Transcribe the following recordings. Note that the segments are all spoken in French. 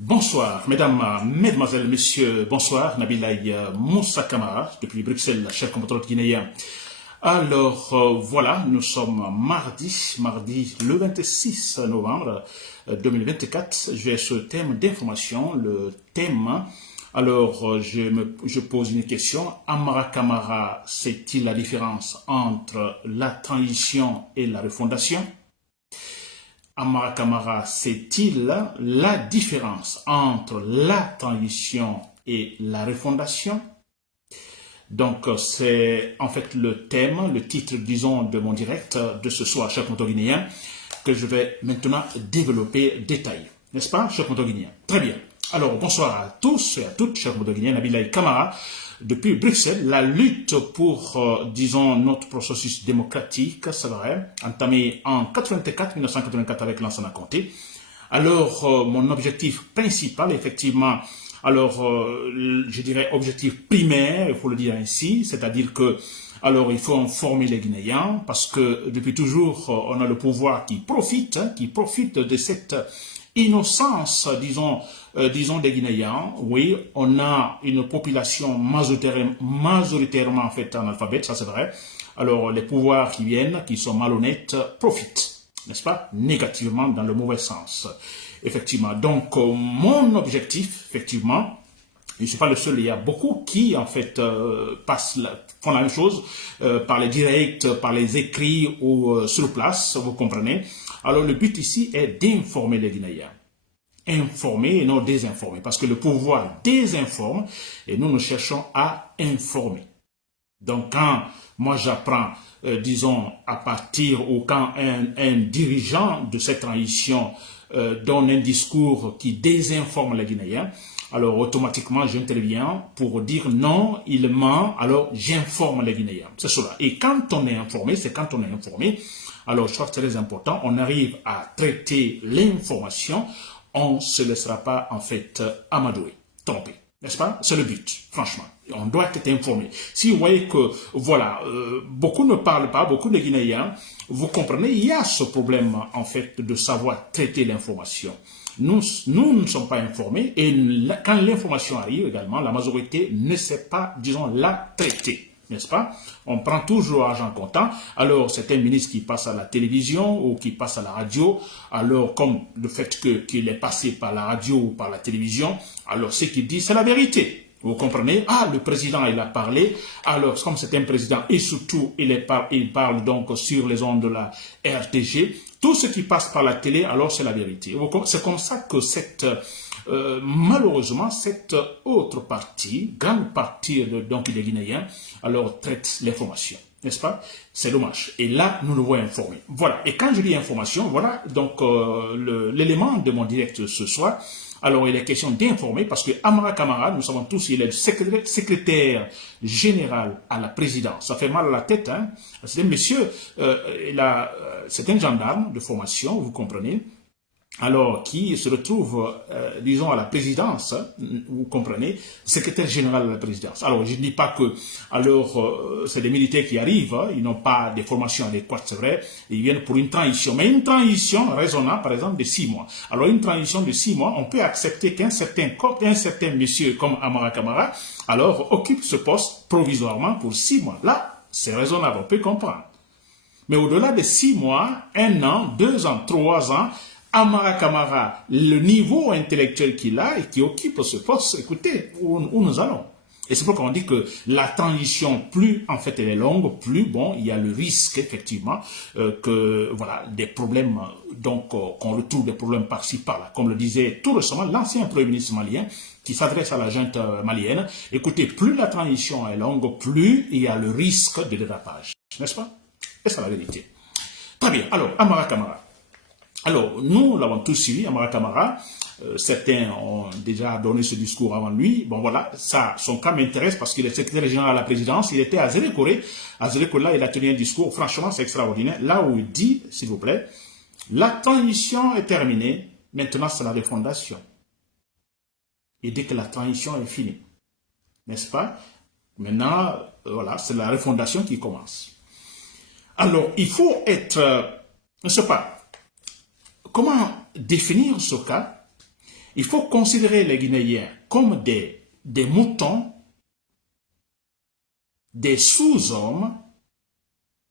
Bonsoir, mesdames, mesdemoiselles, messieurs, bonsoir, Nabilaï Moussa Kamara, depuis Bruxelles, cher compatriote guinéen. Alors, voilà, nous sommes mardi le 26 novembre 2024. Je vais sur le thème d'information, le thème. Alors, je pose une question. Amara Kamara, c'est-il la différence entre la transition et la refondation? Amara Kamara, c'est-il la différence entre la transition et la refondation? Donc, c'est en fait le thème, le titre, disons, de mon direct de ce soir, cher Guinéen, que je vais maintenant développer, détailler. N'est-ce pas, cher Guinéen? Très bien. Alors, bonsoir à tous et à toutes, cher Guinéen, Nabilaï Kamara, depuis Bruxelles, la lutte pour, disons, notre processus démocratique, c'est vrai, entamé en 1984 avec l'ancien Conté. Alors, mon objectif principal, effectivement, alors, je dirais objectif primaire, il faut le dire ainsi, c'est-à-dire que, alors, il faut informer les Guinéens, parce que depuis toujours, on a le pouvoir qui profite de cette innocence, disons des Guinéens. Oui, on a une population majoritairement en fait analphabète, ça c'est vrai. Alors, les pouvoirs qui viennent, qui sont malhonnêtes, profitent, n'est-ce pas, négativement dans le mauvais sens. Effectivement. Donc, mon objectif, effectivement, je ne suis pas le seul, il y a beaucoup qui, en fait, font la même chose par les directs, par les écrits ou sur place, vous comprenez. Alors, le but ici est d'informer les Guinéens. Informer et non désinformer, parce que le pouvoir désinforme et nous cherchons à informer. Donc, quand moi j'apprends, disons, à partir ou quand un dirigeant de cette transition donne un discours qui désinforme les Guinéens, alors automatiquement j'interviens pour dire non, il ment, alors j'informe les Guinéens. C'est cela. Et quand on est informé, c'est quand on est informé, alors je crois que c'est très important, on arrive à traiter l'information, on ne se laissera pas en fait amadouer, tromper. N'est-ce pas? C'est le but, franchement. On doit être informé. Si vous voyez que, voilà, beaucoup ne parlent pas, beaucoup de Guinéens, vous comprenez, il y a ce problème, en fait, de savoir traiter l'information. Nous ne sommes pas informés et quand l'information arrive également, la majorité ne sait pas, disons, la traiter. N'est-ce pas? On prend toujours argent comptant. Alors, c'est un ministre qui passe à la télévision ou qui passe à la radio. Alors, comme le fait qu'il est passé par la radio ou par la télévision, alors ce qu'il dit, c'est la vérité. Vous comprenez? Ah, le président, il a parlé. Alors, comme c'est un président, et surtout, il parle donc sur les ondes de la RTG. Tout ce qui passe par la télé, alors c'est la vérité. C'est comme ça que malheureusement, cette autre partie, grande partie donc des Guinéens, alors traite l'information. N'est-ce pas? C'est dommage. Et là, nous devons informer. Voilà. Et quand je dis information, voilà donc l'élément de mon direct ce soir. Alors, il est question d'informer parce que Amara Kamara, nous savons tous, il est secrétaire général à la présidence. Ça fait mal à la tête, hein. C'est un monsieur, c'est un gendarme de formation, vous comprenez. Alors, qui se retrouve, disons, à la présidence, vous comprenez, secrétaire général de la présidence. Alors, je ne dis pas que, alors, c'est des militaires qui arrivent, ils n'ont pas des formations adéquates, c'est vrai, ils viennent pour une transition, mais une transition raisonnable, par exemple, de 6 mois. Alors, une transition de 6 mois, on peut accepter qu'un certain monsieur comme Amara Kamara, alors, occupe ce poste provisoirement pour 6 mois. Là, c'est raisonnable, on peut comprendre. Mais au-delà de 6 mois, 1 an, 2 ans, 3 ans, Amara Kamara, le niveau intellectuel qu'il a et qui occupe ce poste, écoutez, où nous allons. Et c'est pourquoi on dit que la transition, plus en fait elle est longue, plus bon, il y a le risque effectivement que voilà des problèmes, donc qu'on retrouve des problèmes par-ci par-là. Comme le disait tout récemment l'ancien Premier ministre malien qui s'adresse à la junte malienne, écoutez, plus la transition est longue, plus il y a le risque de dérapage. N'est-ce pas? Et c'est la vérité. Très bien, alors Amara Kamara. Alors, nous l'avons tous suivi, Amara Kamara. Certains ont déjà donné ce discours avant lui. Bon, voilà, ça, son cas m'intéresse parce qu'il est secrétaire général à la présidence. Il était à Zélékoré. À Zélékoré, là, il a tenu un discours. Franchement, c'est extraordinaire. Là où il dit, s'il vous plaît, la transition est terminée. Maintenant, c'est la refondation. Il dit que la transition est finie. N'est-ce pas? Maintenant, voilà, c'est la refondation qui commence. Alors, il faut être, je ne sais pas, comment définir ce cas? Il faut considérer les Guinéens comme des moutons, des sous-hommes,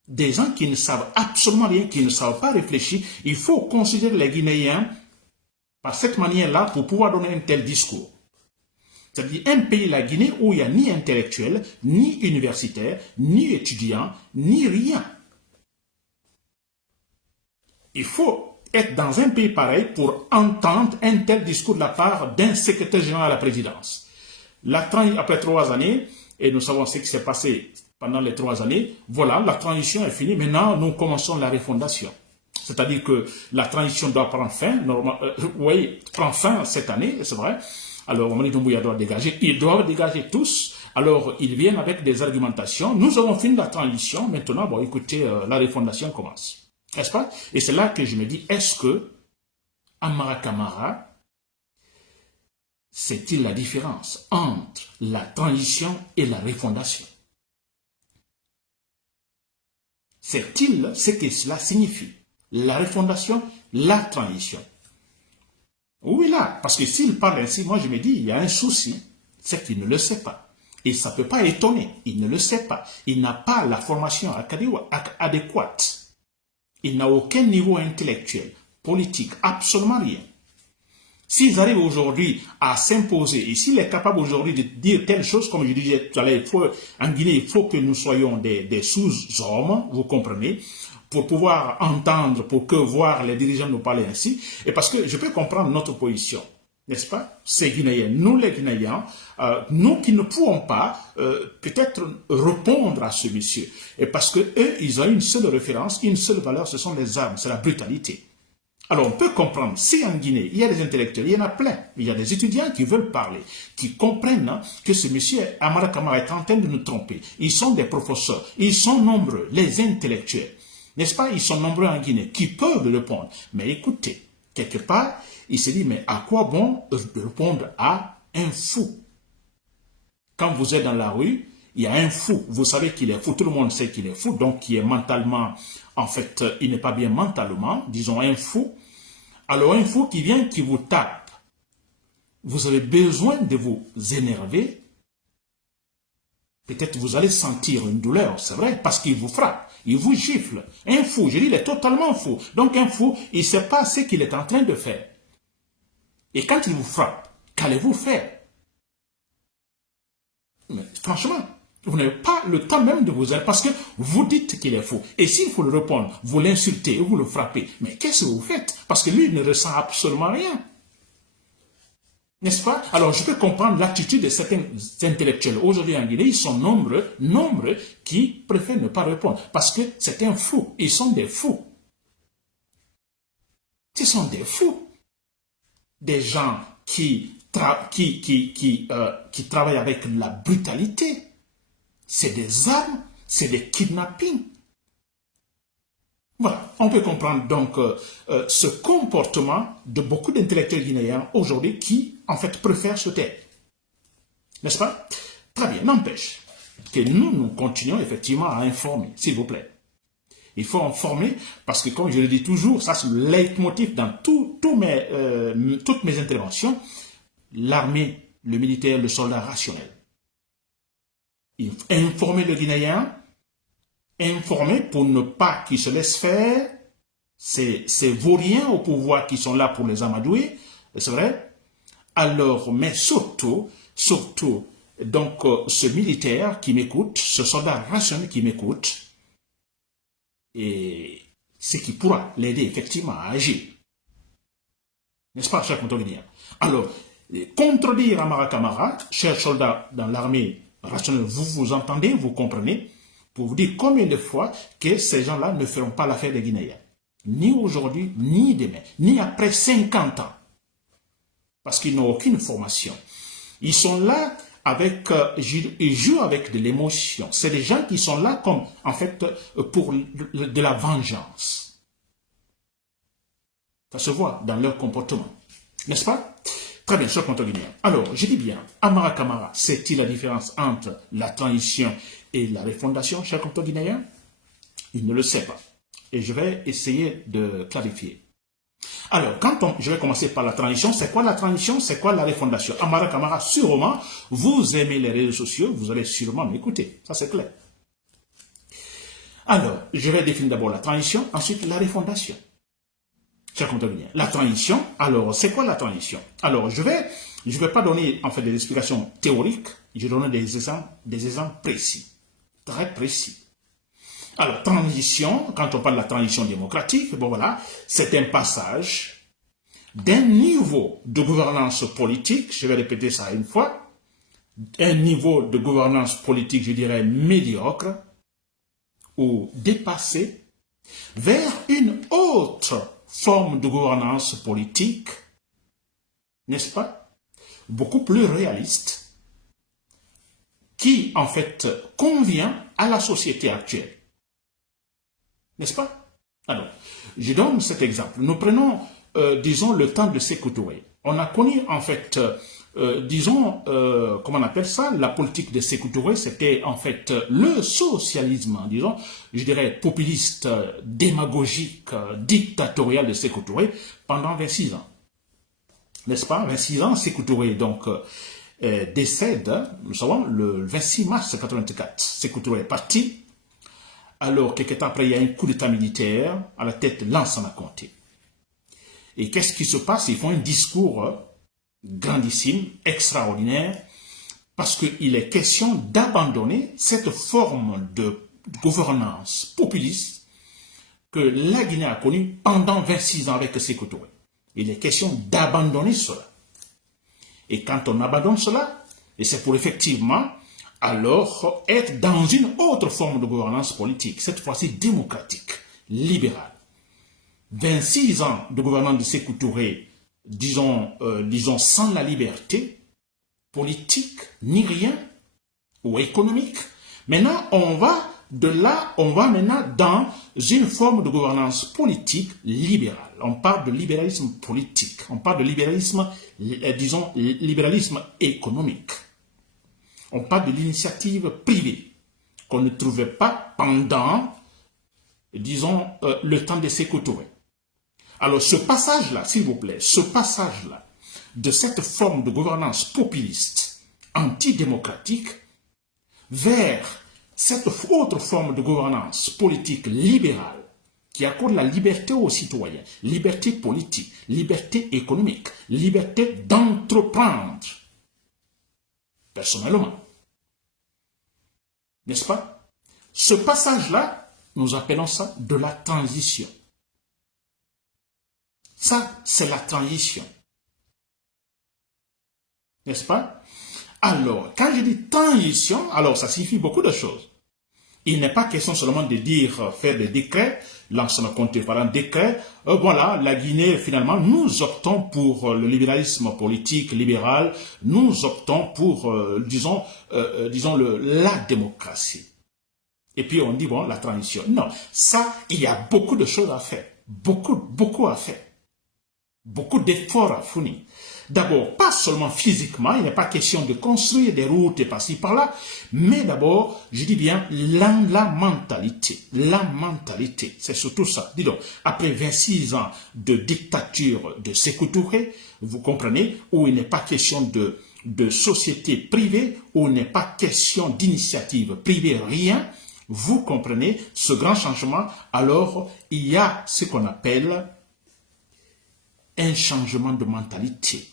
des gens qui ne savent absolument rien, qui ne savent pas réfléchir. Il faut considérer les Guinéens par cette manière-là pour pouvoir donner un tel discours. C'est-à-dire un pays, la Guinée, où il n'y a ni intellectuel, ni universitaire, ni étudiant, ni rien. Il faut être dans un pays pareil pour entendre un tel discours de la part d'un secrétaire général à la présidence. Après 3 années, et nous savons ce qui s'est passé pendant les 3 années, voilà, la transition est finie. Maintenant, nous commençons la refondation. C'est-à-dire que la transition doit prendre fin, prend fin cette année, c'est vrai. Alors, Mamadi Doumbouya doit dégager. Ils doivent dégager tous. Alors, ils viennent avec des argumentations. Nous avons fini la transition. Maintenant, bon, écoutez, la refondation commence. N'est-ce pas? Et c'est là que je me dis, est-ce que Amara Camara, c'est-il la différence entre la transition et la refondation? C'est-il ce que cela signifie? La refondation, la transition. Oui, là, parce que s'il parle ainsi, moi je me dis, il y a un souci, c'est qu'il ne le sait pas. Et ça ne peut pas étonner, il ne le sait pas. Il n'a pas la formation adéquate. Il n'a aucun niveau intellectuel, politique, absolument rien. S'ils arrivent aujourd'hui à s'imposer, et s'il est capable aujourd'hui de dire telle chose, comme je disais tout à l'heure, en Guinée, il faut que nous soyons des sous-hommes, vous comprenez, pour pouvoir entendre, pour que voir les dirigeants nous parler ainsi, et parce que je peux comprendre notre position, n'est-ce pas? Ces Guinéens, nous les Guinéens, nous qui ne pouvons pas peut-être répondre à ce monsieur, et parce que eux, ils ont une seule référence, une seule valeur, ce sont les armes, c'est la brutalité. Alors, on peut comprendre, si en Guinée, il y a des intellectuels, il y en a plein, il y a des étudiants qui veulent parler, qui comprennent que ce monsieur Amara Camara est en train de nous tromper. Ils sont des professeurs, ils sont nombreux, les intellectuels, n'est-ce pas? Ils sont nombreux en Guinée, qui peuvent répondre. Mais écoutez, quelque part, il se dit, mais à quoi bon de répondre à un fou? Quand vous êtes dans la rue, il y a un fou, vous savez qu'il est fou, tout le monde sait qu'il est fou, donc qui est mentalement, en fait, il n'est pas bien mentalement, disons un fou. Alors un fou qui vient, qui vous tape, vous avez besoin de vous énerver, peut-être vous allez sentir une douleur, c'est vrai, parce qu'il vous frappe, il vous gifle. Un fou, je dis, il est totalement fou. Donc un fou, il ne sait pas ce qu'il est en train de faire. Et quand il vous frappe, qu'allez-vous faire? Mais franchement, vous n'avez pas le temps même de vous aider parce que vous dites qu'il est fou. Et s'il faut le répondre, vous l'insultez, vous le frappez. Mais qu'est-ce que vous faites? Parce que lui ne ressent absolument rien. N'est-ce pas? Alors, je peux comprendre l'attitude de certains intellectuels. Aujourd'hui en Guinée, ils sont nombreux qui préfèrent ne pas répondre. Parce que c'est un fou. Ils sont des fous. Ce sont des fous. Des gens qui travaillent avec la brutalité. C'est des armes, c'est des kidnappings. Voilà, on peut comprendre donc ce comportement de beaucoup d'intellectuels guinéens aujourd'hui qui, en fait, préfèrent se taire. N'est-ce pas? Très bien, n'empêche que nous continuons effectivement à informer, s'il vous plaît. Il faut informer parce que, comme je le dis toujours, ça c'est le leitmotiv dans toutes mes interventions, l'armée, le militaire, le soldat rationnel. Informer le Guinéen, informer pour ne pas qu'il se laisse faire, ces vauriens au pouvoir qui sont là pour les amadouer, c'est vrai. Alors, mais surtout, donc ce militaire qui m'écoute, ce soldat rationnel qui m'écoute, et ce qui pourra l'aider effectivement à agir. N'est-ce pas, cher Guinéen? Alors, contredire Amara Camara, cher soldat dans l'armée rationnelle, vous entendez, vous comprenez, pour vous dire combien de fois que ces gens-là ne feront pas l'affaire des Guinéens. Ni aujourd'hui, ni demain, ni après 50 ans. Parce qu'ils n'ont aucune formation. Ils sont là avec, ils jouent avec de l'émotion. C'est des gens qui sont là comme, en fait, pour de la vengeance. Ça se voit dans leur comportement. N'est-ce pas? Très bien, cher Guinéen. Alors, je dis bien, Amara Camara, c'est-il la différence entre la transition et la refondation, cher Guinéen? Il ne le sait pas. Et je vais essayer de clarifier. Alors, je vais commencer par la transition. C'est quoi la transition? C'est quoi la refondation? Amara Kamara, sûrement, vous aimez les réseaux sociaux, vous allez sûrement m'écouter. Ça, c'est clair. Alors, je vais définir d'abord la transition, ensuite la refondation. Ça compte bien. La transition, alors, c'est quoi la transition? Alors, je vais pas donner, en fait, des explications théoriques, je vais donner des exemples précis. Très précis. Alors, transition, quand on parle de la transition démocratique, bon voilà, c'est un passage d'un niveau de gouvernance politique, je vais répéter ça une fois, un niveau de gouvernance politique, je dirais, médiocre ou dépassé, vers une autre forme de gouvernance politique, n'est-ce pas, beaucoup plus réaliste, qui, en fait, convient à la société actuelle. N'est-ce pas? Alors, je donne cet exemple. Nous prenons, disons, le temps de Sékou Touré. On a connu, en fait, disons, comment on appelle ça? La politique de Sékou Touré, c'était, en fait, le socialisme, disons, je dirais, populiste, démagogique, dictatorial de Sékou Touré pendant 26 ans. N'est-ce pas? 26 ans, Sékou Touré, donc, décède, nous savons, le 26 mars 1984. Sékou Touré est parti. Alors, quelques temps après, il y a un coup d'état militaire à la tête de Lansana Conté. Et qu'est-ce qui se passe? Ils font un discours grandissime, extraordinaire, parce qu'il est question d'abandonner cette forme de gouvernance populiste que la Guinée a connue pendant 26 ans avec Sékou Touré. Il est question d'abandonner cela. Et quand on abandonne cela, et c'est pour effectivement alors être dans une autre forme de gouvernance politique, cette fois-ci démocratique, libérale. 26 ans de gouvernance de Sékou Touré, disons sans la liberté politique, ni rien, ou économique. Maintenant, on va maintenant dans une forme de gouvernance politique libérale. On parle de libéralisme politique, on parle de libéralisme, disons, libéralisme économique. On parle de l'initiative privée qu'on ne trouvait pas pendant, disons, le temps de Sékou Touré. Alors ce passage-là, s'il vous plaît, ce passage-là de cette forme de gouvernance populiste, antidémocratique, vers cette autre forme de gouvernance politique libérale qui accorde la liberté aux citoyens, liberté politique, liberté économique, liberté d'entreprendre, personnellement. N'est-ce pas? Ce passage-là, nous appelons ça de la transition. Ça, c'est la transition. N'est-ce pas? Alors, quand je dis transition, alors ça signifie beaucoup de choses. Il n'est pas question seulement de dire, faire des décrets, Lansana Conté par un décret, voilà, la Guinée, finalement, nous optons pour le libéralisme politique libéral, nous optons pour, disons, la démocratie. Et puis on dit, bon, la transition. Non, ça, il y a beaucoup de choses à faire, beaucoup à faire, beaucoup d'efforts à fournir. D'abord, pas seulement physiquement, il n'est pas question de construire des routes et par-ci, par-là, mais d'abord, je dis bien, la mentalité. La mentalité, c'est surtout ça. Dis donc, après 26 ans de dictature de Sékou Touré, vous comprenez, où il n'est pas question de société privée, où il n'est pas question d'initiative privée, rien, vous comprenez ce grand changement. Alors, il y a ce qu'on appelle un changement de mentalité.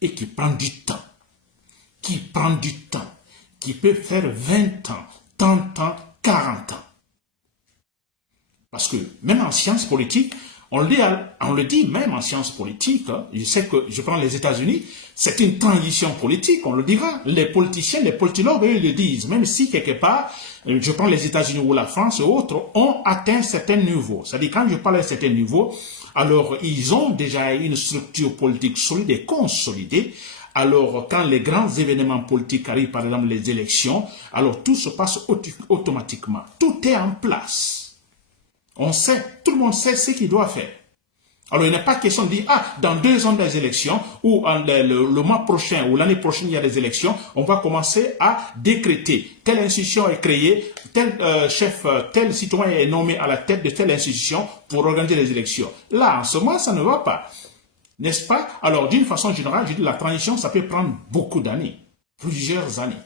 Et qui prend du temps, qui peut faire 20 ans, 30 ans, 40 ans. Parce que même en sciences politiques, on le dit même en sciences politiques, hein, je sais que je prends les États-Unis, c'est une transition politique, on le dira. Les politiciens, les politologues, eux, le disent, même si quelque part, je prends les États-Unis ou la France et autres, ont atteint certains niveaux. C'est-à-dire, quand je parle à certains niveaux, alors ils ont déjà une structure politique solide et consolidée. Alors, quand les grands événements politiques arrivent, par exemple les élections, alors tout se passe automatiquement. Tout est en place. On sait, tout le monde sait ce qu'il doit faire. Alors, il n'est pas question de dire, ah, dans 2 ans des élections, ou le mois prochain, ou l'année prochaine, il y a des élections, on va commencer à décréter. Telle institution est créée, tel chef, tel citoyen est nommé à la tête de telle institution pour organiser les élections. Là, en ce moment, ça ne va pas. N'est-ce pas? Alors, d'une façon générale, je dis la transition, ça peut prendre beaucoup d'années, plusieurs années.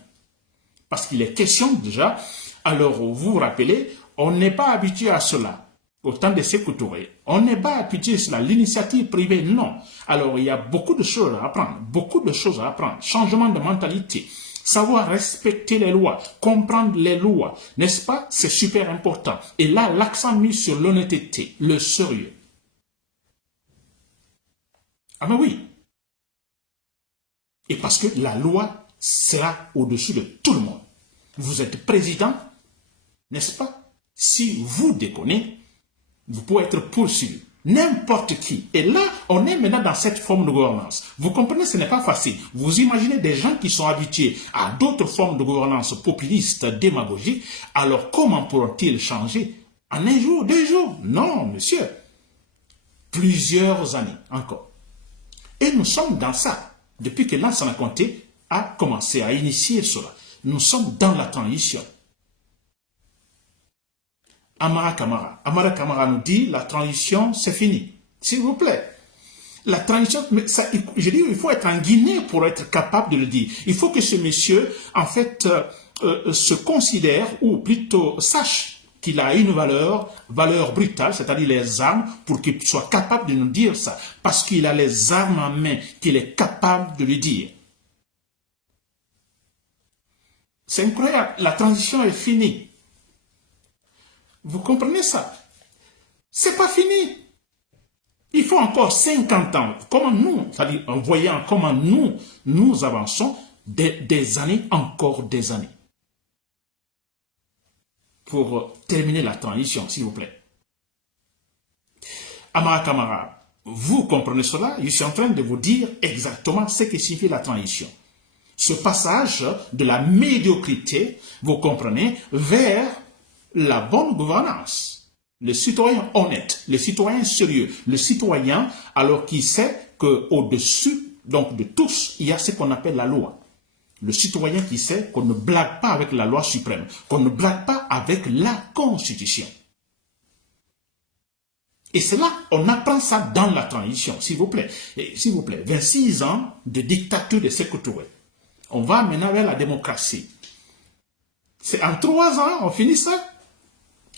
Parce qu'il est question déjà, alors vous vous rappelez, on n'est pas habitué à cela. Au temps de Sékou Touré, on n'est pas habitué à cela. L'initiative privée, non. Alors, il y a beaucoup de choses à apprendre, beaucoup de choses à apprendre. Changement de mentalité, savoir respecter les lois, comprendre les lois, n'est-ce pas? C'est super important. Et là, l'accent mis sur l'honnêteté, le sérieux. Ah ben oui. Et parce que la loi sera au-dessus de tout le monde. Vous êtes président, n'est-ce pas? Si vous déconnez, vous pouvez être poursuivi. N'importe qui. Et là, on est maintenant dans cette forme de gouvernance. Vous comprenez, ce n'est pas facile. Vous imaginez des gens qui sont habitués à d'autres formes de gouvernance populistes, démagogiques. Alors, comment pourront-ils changer en 1 jour, 2 jours? Non, monsieur. Plusieurs années encore. Et nous sommes dans ça. Depuis que Lansana Conté a commencé à initier cela. Nous sommes dans la transition. Amara Kamara nous dit la transition, c'est fini. S'il vous plaît. La transition, mais ça, je dis, il faut être en Guinée pour être capable de le dire. Il faut que ce monsieur, en fait, se considère, ou plutôt sache qu'il a une valeur brutale, c'est-à-dire les armes, pour qu'il soit capable de nous dire ça. Parce qu'il a les armes en main, qu'il est capable de le dire. C'est incroyable. La transition est finie. Vous comprenez ça? C'est pas fini. Il faut encore 50 ans. Comment nous, c'est-à-dire en voyant comment nous avançons, des années, encore des années. Pour terminer la transition, s'il vous plaît. Amara Kamara, vous comprenez cela? Je suis en train de vous dire exactement ce que signifie la transition. Ce passage de la médiocrité, vous comprenez, vers la bonne gouvernance, le citoyen honnête, le citoyen sérieux, le citoyen alors qui sait qu'au-dessus donc de tous, il y a ce qu'on appelle la loi. Le citoyen qui sait qu'on ne blague pas avec la loi suprême, qu'on ne blague pas avec la Constitution. Et c'est là, on apprend ça dans la transition, s'il vous plaît. S'il vous plaît, 26 ans de dictature de Sékou Touré. On va maintenant vers la démocratie. C'est en 3 ans, on finit ça.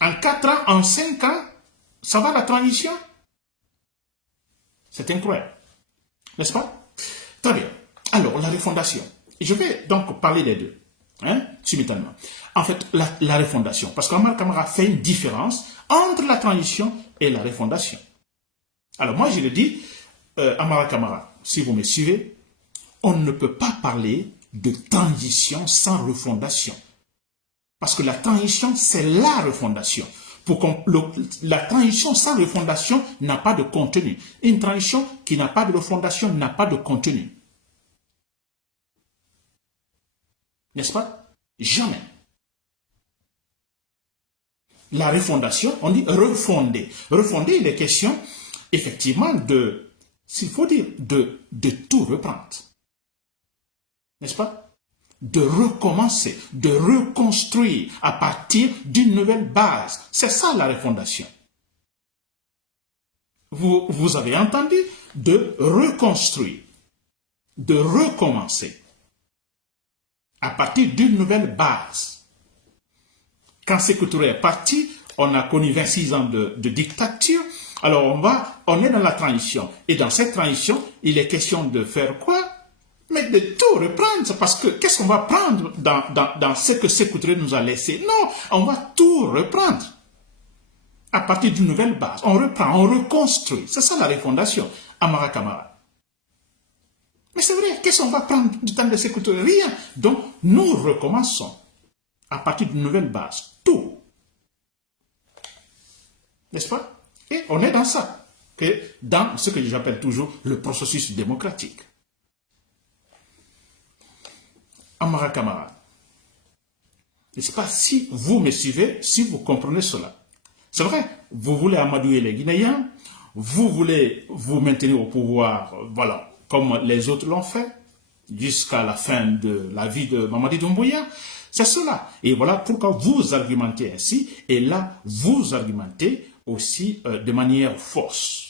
En 4 ans, en 5 ans, ça va la transition? C'est incroyable. N'est-ce pas? Très bien. Alors, la refondation. Je vais donc parler des deux, simultanément. En fait, la refondation. Parce qu'Amara Kamara fait une différence entre la transition et la refondation. Alors, moi, je le dis, Amara Kamara, si vous me suivez, on ne peut pas parler de transition sans refondation. Parce que la transition, c'est la refondation. La transition sans refondation n'a pas de contenu. Une transition qui n'a pas de refondation n'a pas de contenu. N'est-ce pas? Jamais. La refondation, on dit refonder. Refonder, il est question, effectivement, s'il faut dire, de tout reprendre. N'est-ce pas? De recommencer, de reconstruire à partir d'une nouvelle base. C'est ça la refondation. Vous avez entendu? De reconstruire, de recommencer à partir d'une nouvelle base. Quand Sékou Touré est parti, on a connu 26 ans de dictature. Alors on est dans la transition. Et dans cette transition, il est question de faire quoi? Mais de tout reprendre, parce que qu'est-ce qu'on va prendre dans ce que Sékou Touré nous a laissé? Non, on va tout reprendre. À partir d'une nouvelle base. On reprend, on reconstruit. C'est ça la refondation. Amara Kamara. Mais c'est vrai, qu'est-ce qu'on va prendre du temps de Sékou Touré? Rien. Donc, nous recommençons. À partir d'une nouvelle base. Tout. N'est-ce pas? Et on est dans ça. Dans ce que j'appelle toujours le processus démocratique. Amara Kamara. N'est-ce pas? Si vous me suivez, si vous comprenez cela. C'est vrai, vous voulez amadouer les Guinéens, vous voulez vous maintenir au pouvoir, voilà, comme les autres l'ont fait, jusqu'à la fin de la vie de Mamadi Doumbouya. C'est cela. Et voilà pourquoi vous argumentez ainsi. Et là, vous argumentez aussi de manière fausse.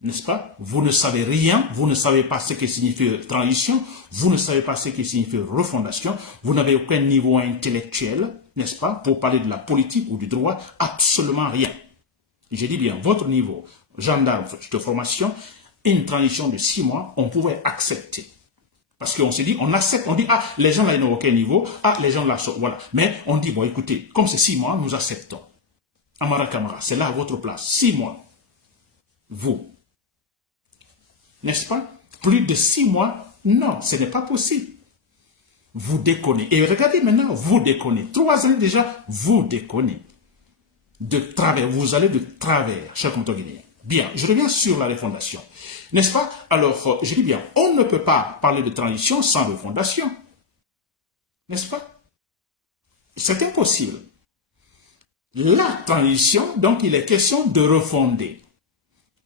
N'est-ce pas? Vous ne savez rien, vous ne savez pas ce que signifie transition, vous ne savez pas ce que signifie refondation, vous n'avez aucun niveau intellectuel, n'est-ce pas, pour parler de la politique ou du droit, absolument rien. Je dis bien, votre niveau, gendarme de formation, une transition de 6 mois, on pouvait accepter. Parce qu'on se dit, on accepte, on dit, ah, les gens là, ils n'ont aucun niveau, ah, les gens là, voilà. Mais on dit, bon, écoutez, comme c'est 6 mois, nous acceptons. Amara Kamara, c'est là à votre place, 6 mois. Vous. N'est-ce pas? Plus de 6 mois, non, ce n'est pas possible. Vous déconnez. Et regardez maintenant, vous déconnez. 3 années déjà, vous déconnez. De travers, vous allez de travers, cher compatriotes guinéens. Bien, je reviens sur la refondation. N'est-ce pas? Alors, je dis bien, on ne peut pas parler de transition sans refondation. N'est-ce pas? C'est impossible. La transition, donc il est question de refonder.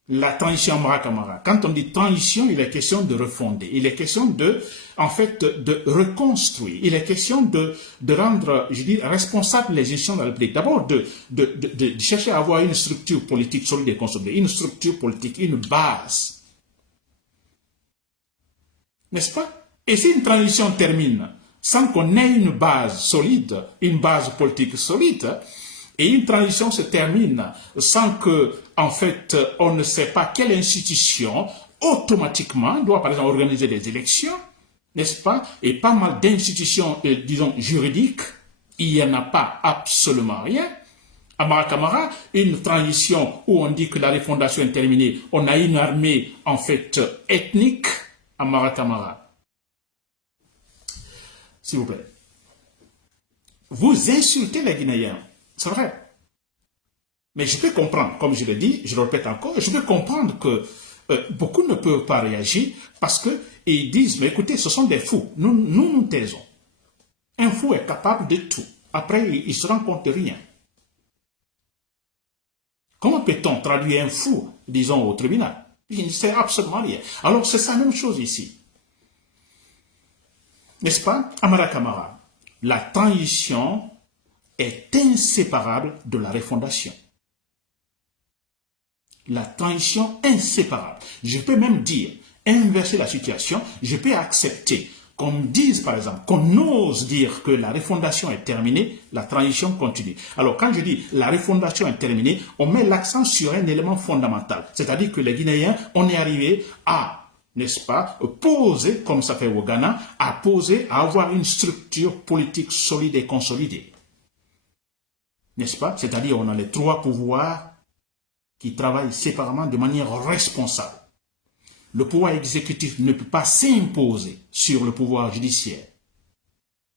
La transition Amara Kamara. Quand on dit transition, il est question de refonder. Il est question de, en fait, de reconstruire. Il est question de rendre, je dis, responsables les institutions de la République. D'abord, de chercher à avoir une structure politique solide et consolidée. Une structure politique, une base. N'est-ce pas? Et si une transition termine sans qu'on ait une base solide, une base politique solide, et une transition se termine sans que, en fait, on ne sait pas quelle institution automatiquement doit, par exemple, organiser des élections, n'est-ce pas? Et pas mal d'institutions, disons, juridiques, il n'y en a pas absolument rien. Amara Kamara, une transition où on dit que la refondation est terminée, on a une armée, en fait, ethnique, Amara Kamara. S'il vous plaît. Vous insultez les Guinéens. C'est vrai. Mais je peux comprendre, comme je l'ai dit, je le répète encore, je peux comprendre que beaucoup ne peuvent pas réagir parce qu'ils disent, mais écoutez, ce sont des fous, nous taisons. Un fou est capable de tout. Après, il ne se rend compte de rien. Comment peut-on traduire un fou, disons, au tribunal? Il ne sait absolument rien. Alors, c'est la même chose ici. N'est-ce pas, Amara Kamara? La transition est inséparable de la refondation. La transition inséparable. Je peux même dire, inverser la situation, je peux accepter qu'on dise par exemple, qu'on ose dire que la refondation est terminée, la transition continue. Alors quand je dis la refondation est terminée, on met l'accent sur un élément fondamental. C'est-à-dire que les Guinéens, on est arrivé à, n'est-ce pas, poser, comme ça fait au Ghana, à poser, à avoir une structure politique solide et consolidée. N'est-ce pas? C'est-à-dire on a les 3 pouvoirs qui travaillent séparément de manière responsable. Le pouvoir exécutif ne peut pas s'imposer sur le pouvoir judiciaire,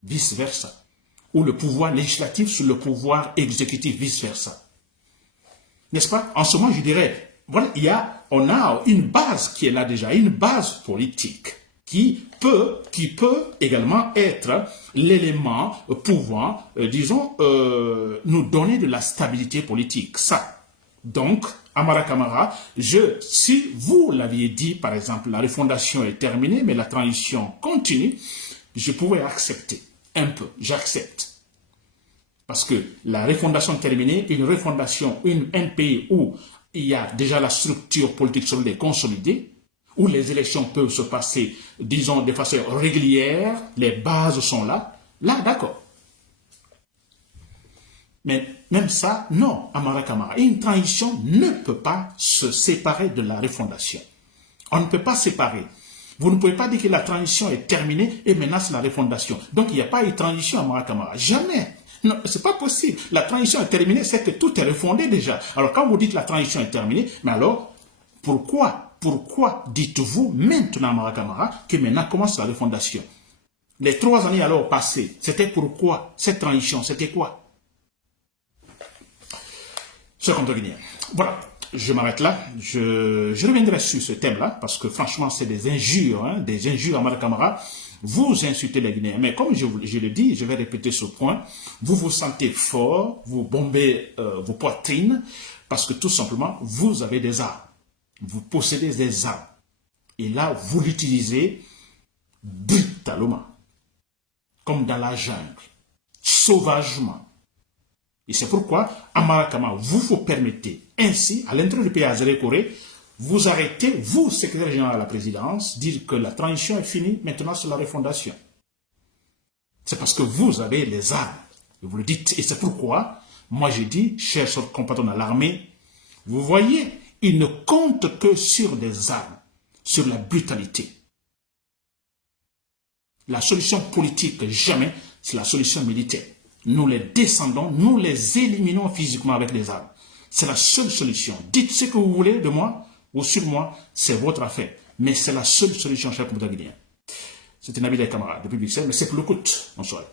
vice-versa. Ou le pouvoir législatif sur le pouvoir exécutif, vice-versa. N'est-ce pas? En ce moment, je dirais, voilà, on a une base qui est là déjà, une base politique qui peut également être l'élément pouvant, disons, nous donner de la stabilité politique. Ça. Donc, Amara Kamara, si vous l'aviez dit, par exemple, la refondation est terminée, mais la transition continue, je pourrais accepter un peu, j'accepte. Parce que la refondation terminée, une refondation, un pays où il y a déjà la structure politique solide et consolidée, où les élections peuvent se passer, disons, de façon régulière, les bases sont là, d'accord. Mais même ça, non, Amara Kamara. Une transition ne peut pas se séparer de la refondation. On ne peut pas séparer. Vous ne pouvez pas dire que la transition est terminée et maintenant c'est la refondation. Donc il n'y a pas eu de transition, Amara Kamara. Jamais. Non, c'est pas possible. La transition est terminée, c'est que tout est refondé déjà. Alors quand vous dites que la transition est terminée, mais alors, pourquoi dites-vous maintenant, Amara Kamara, que maintenant commence la refondation? Les 3 années alors passées, c'était pourquoi? Cette transition, c'était quoi? Voilà, je m'arrête là. Je reviendrai sur ce thème-là parce que franchement, c'est des injures à Amara Kamara. Vous insultez les Guinéens. Mais comme je le dis, je vais répéter ce point. Vous vous sentez fort, vous bombez vos poitrines Parce que tout simplement, vous avez des armes. Vous possédez des armes. Et là, vous l'utilisez brutalement. Comme dans la jungle. Sauvagement. Et c'est pourquoi, à Marakama, vous vous permettez ainsi, à l'intérieur du pays Azeré-Corée, vous arrêtez, vous, secrétaire général à la présidence, dire que la transition est finie, maintenant c'est la refondation. C'est parce que vous avez les armes. Et vous le dites. Et c'est pourquoi, moi j'ai dit, chers compatriotes dans l'armée, vous voyez, ils ne comptent que sur les armes, sur la brutalité. La solution politique, jamais, c'est la solution militaire. Nous les descendons, nous les éliminons physiquement avec les armes. C'est la seule solution. Dites ce que vous voulez de moi ou sur moi, c'est votre affaire. Mais c'est la seule solution, chers compatriotes guinéens. C'était Nabil et camarades depuis Bruxelles, mais c'est pour le coup. Bonsoir.